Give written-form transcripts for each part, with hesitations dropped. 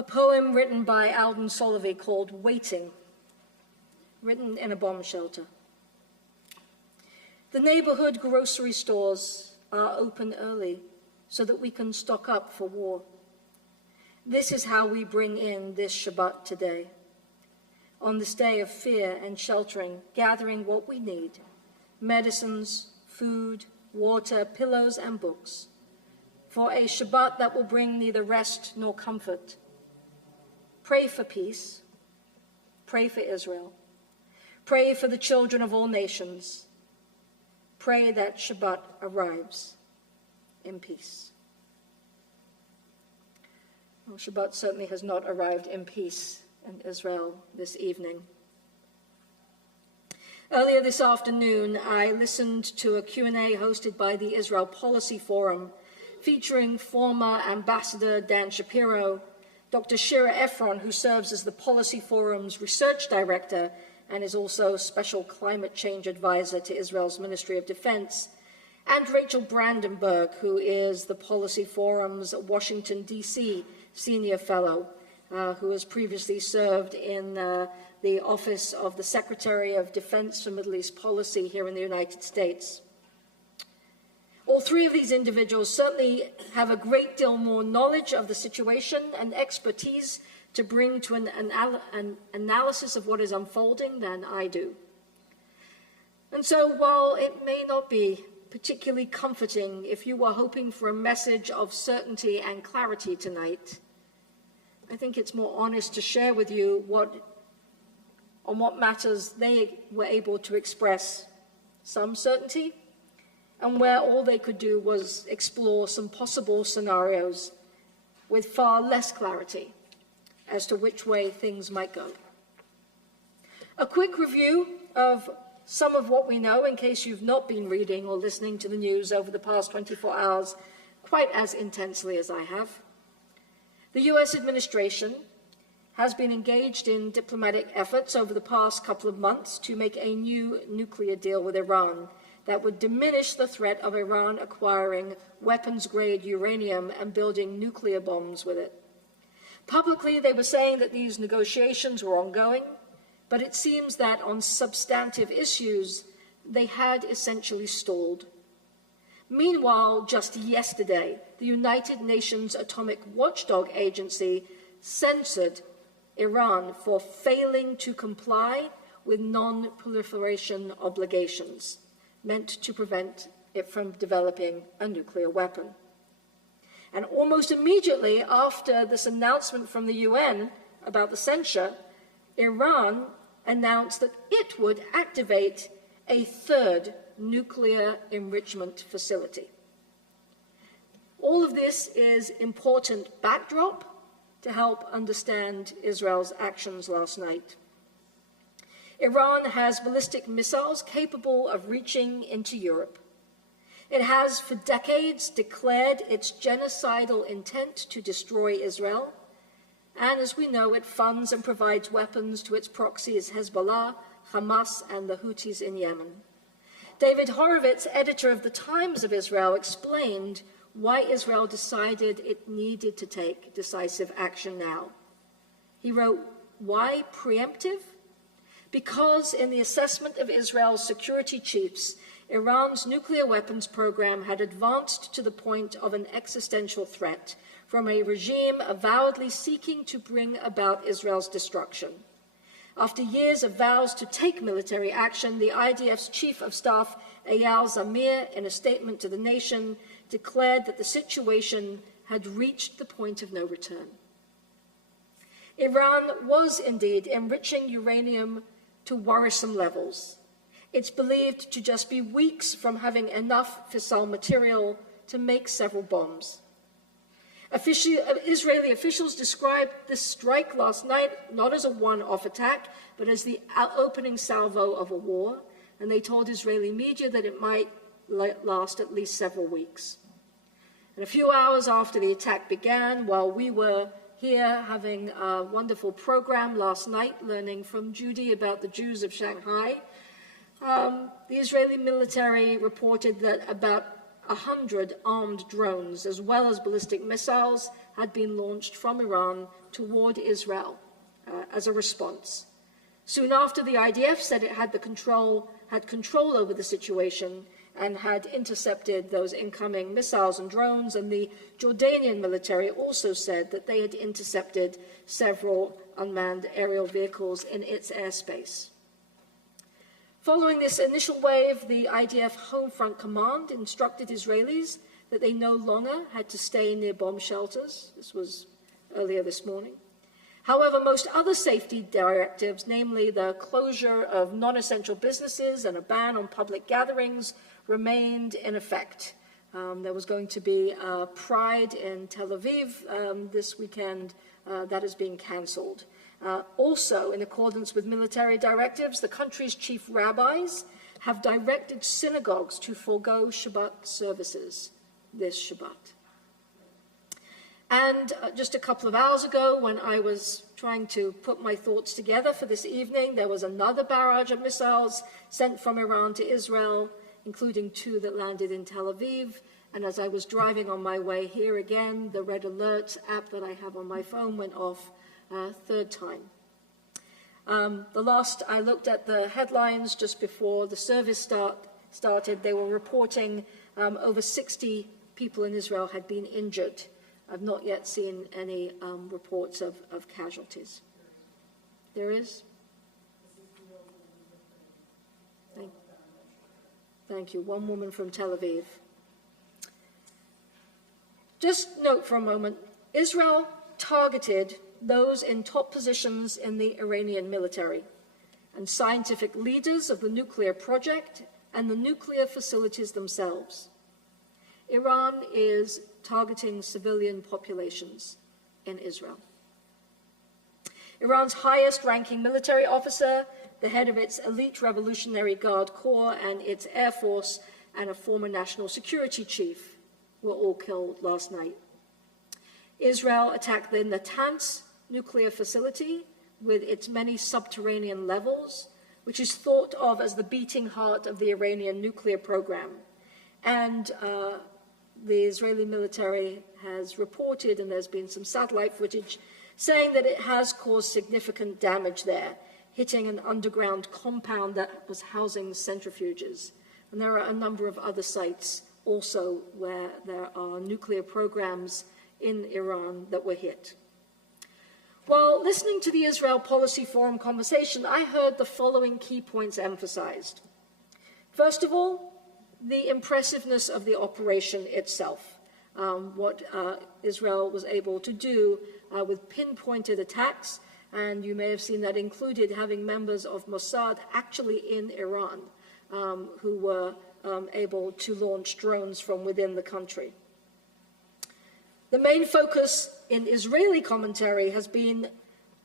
a poem written by Alden Solovey called Waiting, written in a bomb shelter. The neighborhood grocery stores are open early so that we can stock up for war. This is how we bring in this Shabbat today. On this day of fear and sheltering, gathering what we need, medicines, food, water, pillows, and books, for a Shabbat that will bring neither rest nor comfort. Pray for peace. Pray for Israel. Pray for the children of all nations. Pray that Shabbat arrives in peace. Well, Shabbat certainly has not arrived in peace in Israel this evening. Earlier this afternoon, I listened to a Q&A hosted by the Israel Policy Forum, featuring former Ambassador Dan Shapiro, Dr. Shira Efron, who serves as the Policy Forum's research director and is also special climate change advisor to Israel's Ministry of Defense, and Rachel Brandenburg, who is the Policy Forum's Washington, D.C. senior fellow, who has previously served in the office of the Secretary of Defense for Middle East Policy here in the United States. All three of these individuals certainly have a great deal more knowledge of the situation and expertise to bring to an analysis of what is unfolding than I do. And so while it may not be particularly comforting if you were hoping for a message of certainty and clarity tonight, I think it's more honest to share with you on what matters they were able to express some certainty, and where all they could do was explore some possible scenarios with far less clarity as to which way things might go. A quick review of some of what we know, in case you've not been reading or listening to the news over the past 24 hours quite as intensely as I have. The US administration has been engaged in diplomatic efforts over the past couple of months to make a new nuclear deal with Iran that would diminish the threat of Iran acquiring weapons-grade uranium and building nuclear bombs with it. Publicly, they were saying that these negotiations were ongoing, but it seems that on substantive issues, they had essentially stalled. Meanwhile, just yesterday, the United Nations Atomic Watchdog Agency censored Iran for failing to comply with non-proliferation obligations meant to prevent it from developing a nuclear weapon. And almost immediately after this announcement from the UN about the censure, Iran announced that it would activate a third nuclear enrichment facility. All of this is important backdrop to help understand Israel's actions last night. Iran has ballistic missiles capable of reaching into Europe. It has for decades declared its genocidal intent to destroy Israel, and as we know, it funds and provides weapons to its proxies Hezbollah, Hamas, and the Houthis in Yemen. David Horowitz, editor of The Times of Israel, explained why Israel decided it needed to take decisive action now. He wrote, "Why preemptive? Because in the assessment of Israel's security chiefs, Iran's nuclear weapons program had advanced to the point of an existential threat from a regime avowedly seeking to bring about Israel's destruction. After years of vows to take military action, the IDF's chief of staff, Eyal Zamir, in a statement to the nation, declared that the situation had reached the point of no return." Iran was indeed enriching uranium to worrisome levels. It's believed to just be weeks from having enough fissile material to make several bombs. Israeli officials described this strike last night not as a one-off attack, but as the opening salvo of a war, and they told Israeli media that it might last at least several weeks. And a few hours after the attack began, while we were here having a wonderful program last night, learning from Judy about the Jews of Shanghai, the Israeli military reported that about 100 armed drones, as well as ballistic missiles, had been launched from Iran toward Israel as a response. Soon after, the IDF said it had control over the situation and had intercepted those incoming missiles and drones, and the Jordanian military also said that they had intercepted several unmanned aerial vehicles in its airspace. Following this initial wave, the IDF Home Front Command instructed Israelis that they no longer had to stay near bomb shelters. This was earlier this morning. However, most other safety directives, namely the closure of non-essential businesses and a ban on public gatherings, remained in effect. There was going to be Pride in Tel Aviv this weekend. That is being cancelled. Also, in accordance with military directives, the country's chief rabbis have directed synagogues to forego Shabbat services this Shabbat. And just a couple of hours ago, when I was trying to put my thoughts together for this evening, there was another barrage of missiles sent from Iran to Israel, including 2 that landed in Tel Aviv. And as I was driving on my way here again, the red alert app that I have on my phone went off a 3rd time. The last I looked at the headlines just before the service started, they were reporting over 60 people in Israel had been injured. I've not yet seen any reports of casualties. There is? Thank you. 1 woman from Tel Aviv. Just note for a moment, Israel targeted those in top positions in the Iranian military and scientific leaders of the nuclear project and the nuclear facilities themselves. Iran is targeting civilian populations in Israel. Iran's highest-ranking military officer, the head of its elite Revolutionary Guard Corps and its Air Force, and a former national security chief were all killed last night. Israel attacked the Natanz nuclear facility with its many subterranean levels, which is thought of as the beating heart of the Iranian nuclear program. And the Israeli military has reported, and there's been some satellite footage, saying that it has caused significant damage there, hitting an underground compound that was housing centrifuges. And there are a number of other sites also where there are nuclear programs in Iran that were hit. While listening to the Israel Policy Forum conversation, I heard the following key points emphasized. First of all, the impressiveness of the operation itself, what Israel was able to do with pinpointed attacks, and you may have seen that included having members of Mossad actually in Iran who were able to launch drones from within the country. The main focus in Israeli commentary has been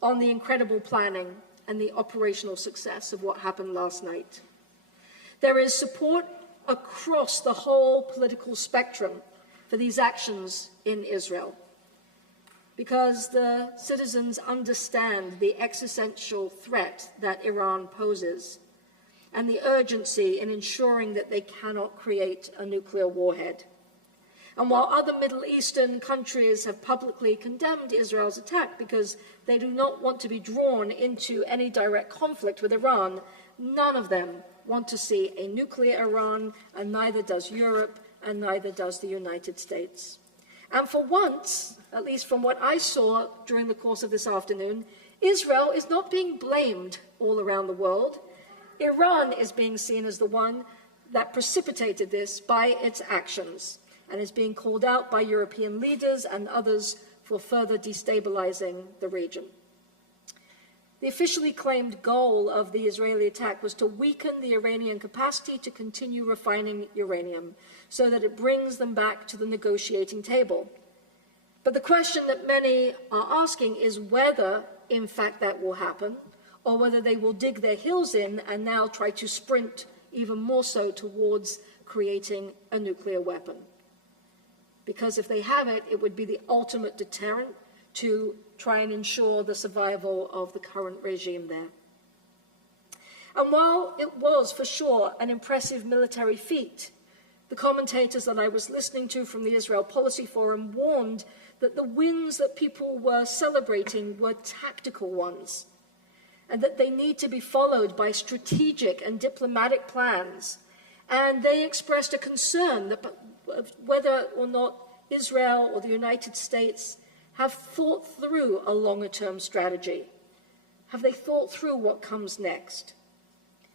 on the incredible planning and the operational success of what happened last night. There is support across the whole political spectrum for these actions in Israel, because the citizens understand the existential threat that Iran poses and the urgency in ensuring that they cannot create a nuclear warhead. And while other Middle Eastern countries have publicly condemned Israel's attack because they do not want to be drawn into any direct conflict with Iran, none of them want to see a nuclear Iran, and neither does Europe, and neither does the United States. And for once, at least from what I saw during the course of this afternoon, Israel is not being blamed all around the world. Iran is being seen as the one that precipitated this by its actions, and is being called out by European leaders and others for further destabilizing the region. The officially claimed goal of the Israeli attack was to weaken the Iranian capacity to continue refining uranium so that it brings them back to the negotiating table. But the question that many are asking is whether, in fact, that will happen, or whether they will dig their heels in and now try to sprint even more so towards creating a nuclear weapon. Because if they have it, it would be the ultimate deterrent to try and ensure the survival of the current regime there. And while it was, for sure, an impressive military feat, The commentators that I was listening to from the Israel Policy Forum warned that the wins that people were celebrating were tactical ones, and that they need to be followed by strategic and diplomatic plans. And they expressed a concern that whether or not Israel or the United States have thought through a longer-term strategy. Have they thought through what comes next?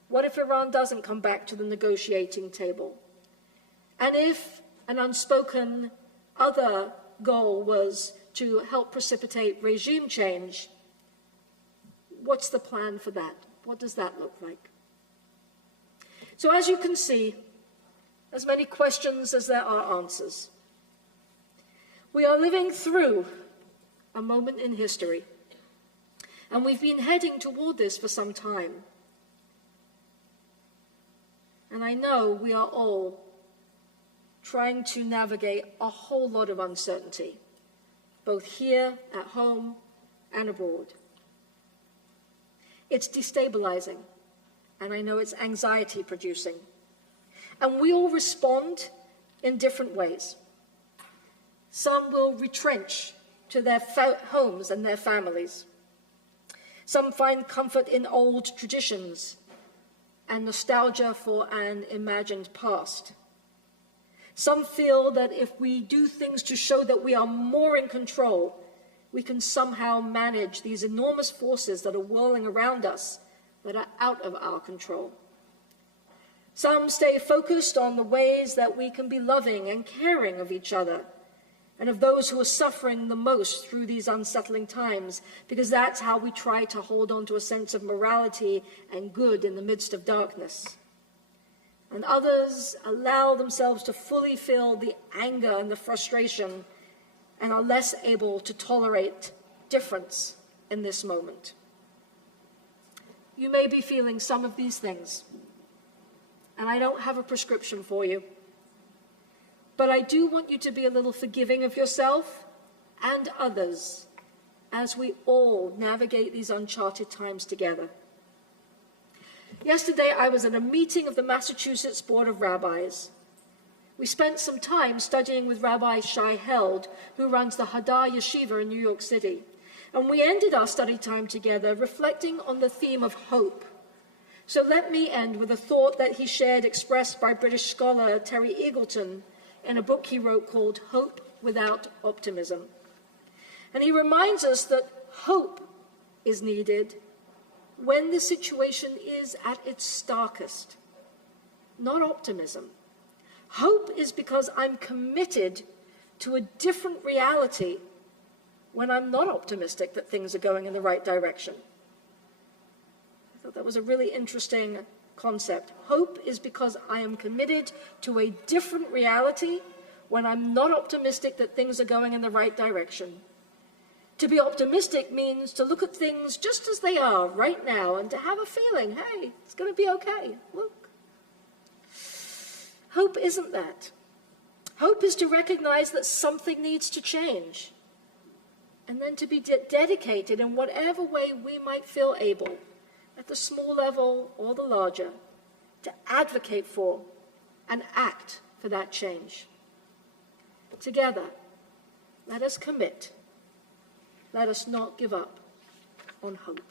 What if Iran doesn't come back to the negotiating table? And if an unspoken other goal was to help precipitate regime change, what's the plan for that? What does that look like? So as you can see, as many questions as there are answers. We are living through a moment in history, and we've been heading toward this for some time. And I know we are all trying to navigate a whole lot of uncertainty, both here at home and abroad. It's destabilizing, and I know it's anxiety-producing. And we all respond in different ways. Some will retrench to their homes and their families. Some find comfort in old traditions and nostalgia for an imagined past. Some feel that if we do things to show that we are more in control, we can somehow manage these enormous forces that are whirling around us that are out of our control. Some stay focused on the ways that we can be loving and caring of each other and of those who are suffering the most through these unsettling times, because that's how we try to hold on to a sense of morality and good in the midst of darkness. And others allow themselves to fully feel the anger and the frustration and are less able to tolerate difference in this moment. You may be feeling some of these things, and I don't have a prescription for you. But I do want you to be a little forgiving of yourself and others as we all navigate these uncharted times together. Yesterday, I was at a meeting of the Massachusetts Board of Rabbis. We spent some time studying with Rabbi Shai Held, who runs the Hadar Yeshiva in New York City. And we ended our study time together reflecting on the theme of hope. So let me end with a thought that he shared, expressed by British scholar Terry Eagleton in a book he wrote called Hope Without Optimism. And he reminds us that hope is needed when the situation is at its starkest, not optimism. Hope is because I'm committed to a different reality when I'm not optimistic that things are going in the right direction. I thought that was a really interesting concept. Hope is because I am committed to a different reality when I'm not optimistic that things are going in the right direction. To be optimistic means to look at things just as they are right now and to have a feeling, hey, it's going to be okay. Look. Hope isn't that. Hope is to recognize that something needs to change, and then to be dedicated in whatever way we might feel able, at the small level or the larger, to advocate for and act for that change. Together, let us commit. Let us not give up on hope.